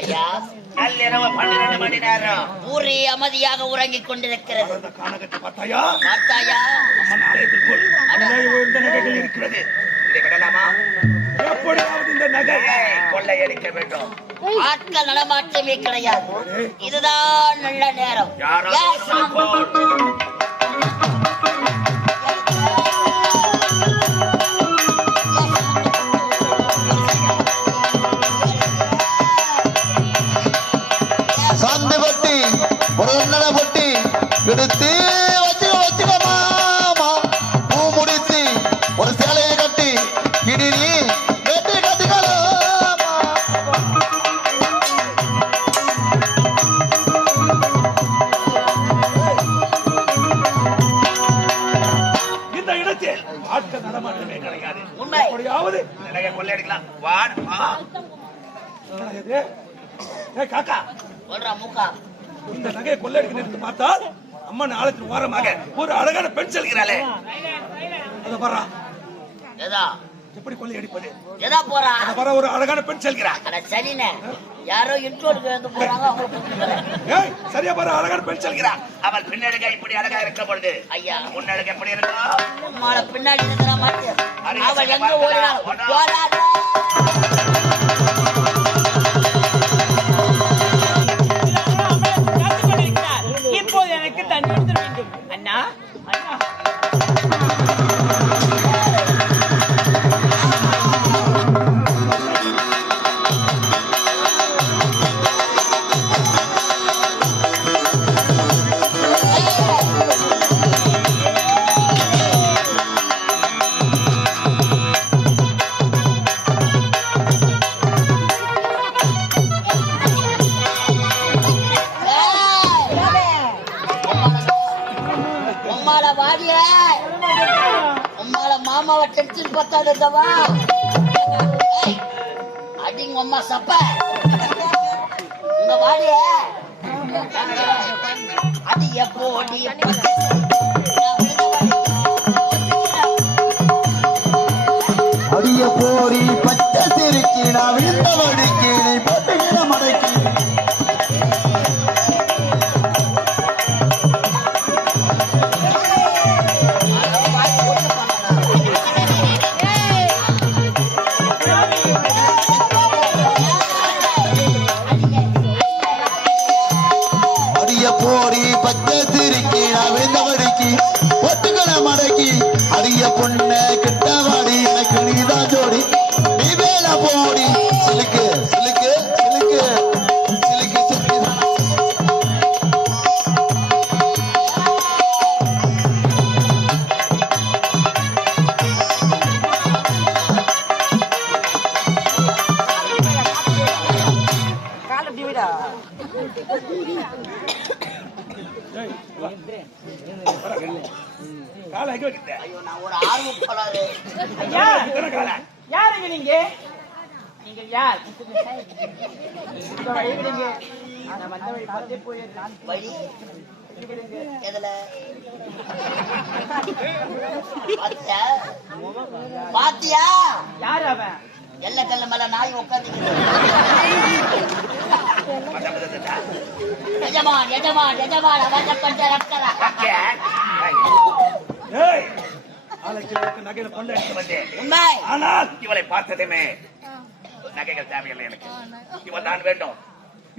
ஐயா, நள்ளிரவு 12 மணி நேரம் ஊரே அமைதியாக உறங்கிக் கொண்டிருக்கிறது. பார்த்தாயா? அம்மன் ஆலயத்திற்குள் உயர்ந்த நகைகள் இருக்கிறது. இதை விடலாமா? எப்படியாவது இந்த நகையை கொள்ளையடிக்க வேண்டும். ஆட்கள் நடமாட்டமே கிடையாது. இதுதான் நல்ல நேரம். சாந்தி பட்டி ஒரு பட்டி எடுத்து வச்சுக்கமா பூ முடித்து ஒரு சேலையை கட்டி இனி நீ வெட்டி கட்டிக்கலாம். இந்த இடத்தில் ஆட்கள் நடமாட்டமே கிடையாது. உண்மை. எப்படியாவது நகையை கொள்ளையடிக்கலாம். காக்கா சொல்றா மூக்கா, இந்த நகையை கொள்ளையடிக்க பார்த்தால் அம்மன் ஆலயத்தின் ஓரமாக ஒரு அழகான பெண் செல்கிறாளே, அத பாரா. ஏதா எப்படி கொள்ளையடிப்பது? ஏதா போறா? அத பாரா, ஒரு அழகான பெண் செல்கிறாள். அட சரினே, யாரோ இன்ட்ரோடுக்கு வந்து போறாங்க, அவங்க ஏய் சரியா பாரா, அழகான பெண் செல்கிறாள். அவள் பின்னழகா இப்படி அழகா இருக்க பொழுது ஐயா முன்னழகு எப்படி இருக்கும்? அம்மாள பின்னாடி இருக்கிற மாதிரி அவள் எங்க ஓடினாலும் போராட. இப்போது எனக்கு தண்ணி எடுத்து வேண்டும். அண்ணா அண்ணா, மாமாவை டென்ஷன் பத்தாதவா அடிங்க அம்மா சப்ப உங்க வாடிய அது எப்போடி அடிய போரி பச்சை சிரிக்கி நான் விழுந்த வடிக்கி நீ போட்டுகிற மடக்கி போரி பச்சை சிரிக்கி நான் விழுந்த வடிக்கி ஒட்டுக்கிற மடக்கி அடிய பொண்ணு கிட்டவாடி எனக்கு நீதான் ஜோடி நீ வேல போடி சிலுக்கு சிலுக்கு சிலுக்கு சிலுக்கு சிலுக்கு யாருங்க நீங்க? நீங்க யார்? பாத்தியா யாரு அவன்? எல்ல கல்ல மேல நாய் உட்காந்து எஜமான் எஜமான் எஜமான் அவன் கொண்டு ரக்கரா நகையில கொண்டு எடுத்து வந்தேன். உண்மை. ஆனால் இவளை பார்த்ததுமே நகைகள் தேவையில்லை எனக்கு. இவள் தான் வேண்டும்.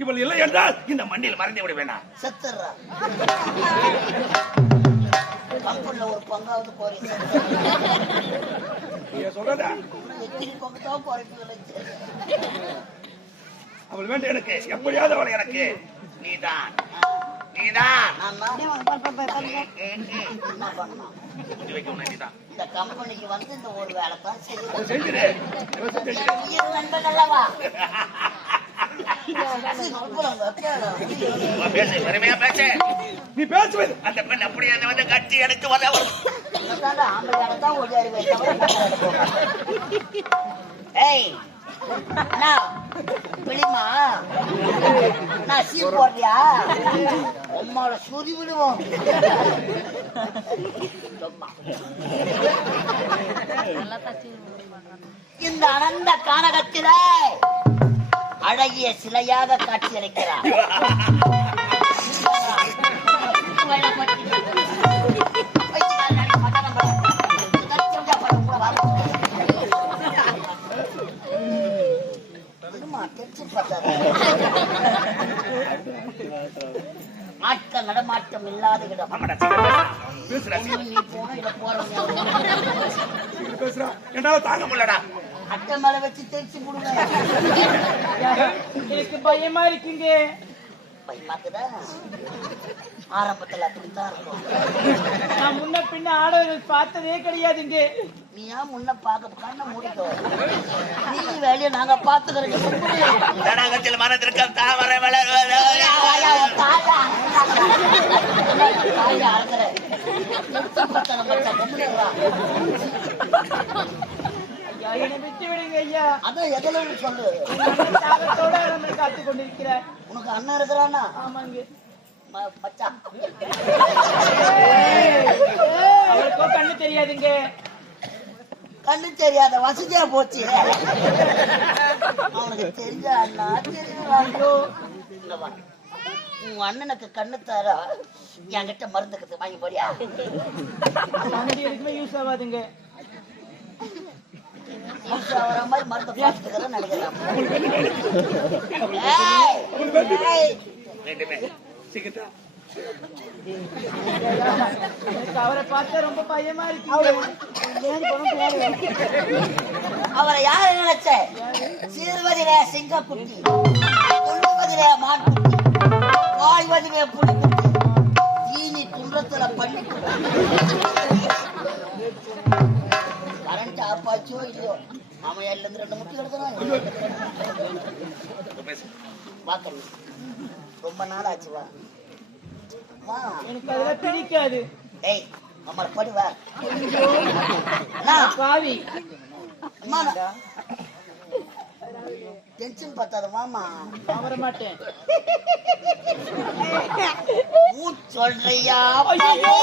இவள் இல்லை என்றால் இந்த மண்ணில் மறைந்து விட வேண்டாம். செத்துறா கம்பெனில ஒரு பங்காவது போறீங்க சொல்றதா? எத்தனை பங்கு தான் போறீங்க? அவள் வேண்டும் எனக்கு. எப்படியாவது அவளை எனக்கு நீதான் நீதான் இந்த கம்பெனிக்கு வந்து இந்த ஒரு வேலை தான் செஞ்சிரு. நண்பன் அல்லவா? பெருமையா பேச நீ பேசுவது அந்த பெண் அப்படியே வந்து கட்டி எடுத்து வர ஆம்பளை தான் ஓடியாரு. ஏய் பிளிமா நான் சீ போடுறியா? உம்மால சுரி விடுவோம். இந்த அனந்த கானகத்திலே அழகிய சிலையாக காட்சி அளிக்கிறார். ஆட்கள் நடமாட்டம் இல்லாத இடம். ஆமாடா, சீக்கிரம் பேசுடா. நீ போன இட போறவங்க பேசுறா, என்னால தாங்க முடியலடா. அட்டை மேல வச்சு தெரிச்சு போடுங்க. எனக்கு பயமா இருக்குங்க. பயமாக்குதா? ஆரம்பத்துல அப்படித்தான் இருக்கும். நான் முன்ன பின்ன ஆடவர்கள் பார்த்ததே கிடையாதுங்க. நீ ஏன் முன்ன பார்க்க கண்ண மூடிக்கோ. நீ வேலையை நாங்க பாத்துக்கிறோம். தடாகத்தில் மனதிற்கும் தாமரை வளர்வது. ஐயா, என்னை விட்டு விடுங்க ஐயா. அதான் எதுல சொல்லு. தாகத்தோட நம்மை காத்துக் கொண்டிருக்கிறார். உனக்கு அண்ணன் இருக்கிறானா? ஆமாங்க. மச்சான் அவருக்கோ கண்ணு தெரியாதுங்க. கண்ணு தெரியாத வசதியா போச்சு. அவனுக்கு தெரிஞ்ச அண்ணா தெரியும். உங்க அண்ணனுக்கு கண்ணு தர என்கிட்ட மருந்துக்கு வாங்கி போறியா? எதுக்குமே யூஸ் ஆகாதுங்க. வர மாதிரி மருந்து பார்த்துக்கிறேன்னு நினைக்கிறேன். ரெண்டுமே சீக்கிரம். எனக்கு அவரை பார்த்தா ரொம்ப பயமா இருக்கு. அவரை யார நினைச்ச? சீர்வதிலே சிங்கக்குட்டி, துள்ளுவதிலே மான்குட்டி, வாய்வதிலே புலிக்குட்டி, தீனி துன்றத்துல பண்ணிக்குட்டி. கரண்ட் ஆஃப் ஆச்சோ இல்லையோ அவன் எல்ல இருந்து 2 முட்டி எடுக்கிறான். வாக்கணும் ரொம்ப நாள் ஆச்சு. வா எனக்கு அதெல்லாம் பிடிக்காது. ஏய் அம்மா படுவா காவி டென்ஷன் பத்தாத மாமா. வர மாட்டேன். சொல்றியா? ஐயோ